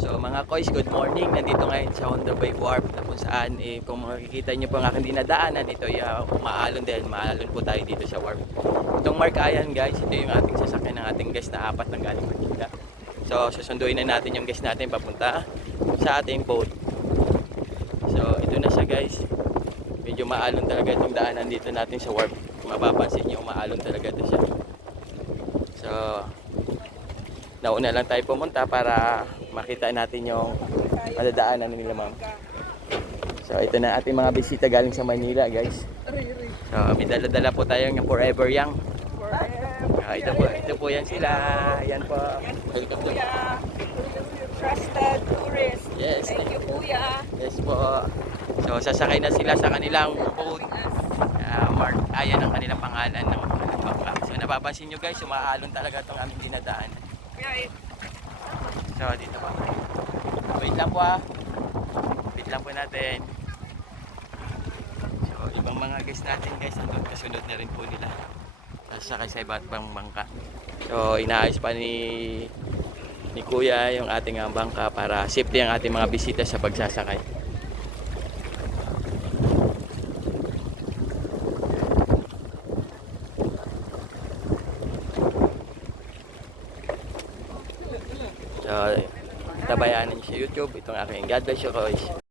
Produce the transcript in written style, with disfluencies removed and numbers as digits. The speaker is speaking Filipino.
So mga koys, good morning. Nandito ngayon sa Honda Bay Wharf na kung saan kung makikita nyo po ang aking dinadaanan, ito ay umaalon din. Maalon po tayo dito sa wharf. Itong Markayan guys, ito yung ating sasakyan ng ating guest na apat ng galing Manila. So susunduin na natin yung guest natin papunta sa ating boat. So ito na siya guys. Medyo maalon talaga itong daanan dito natin sa wharf. Mapapansin nyo, umaalon talaga ito siya. So nauna lang tayo pumunta para makita natin yung madadaanan nila ma'am. So ito na ating mga bisita galing sa Manila guys. So may dala-dala po tayo ng Forever Young. Ito po yan sila. Yan po. Welcome to. Trusted tourist. Yes. Thank you, Kuya. Yes po. So sasakay na sila sa kanilang boat. Mark, ayan ang kanilang pangalan ng bangka. So napapansin nyo guys, umaalon talaga itong aming dinadaan. So dito po. Wait lang po Wait lang po natin. So ibang mga guys natin guys, andun kasunod na rin po nila. Sasakay sa iba't ibang bangka. So inaayos pa ni Kuya yung ating bangka para safety ang ating mga bisita sa pagsasakay. So tabayanan niyo sa YouTube itong aking God bless you guys.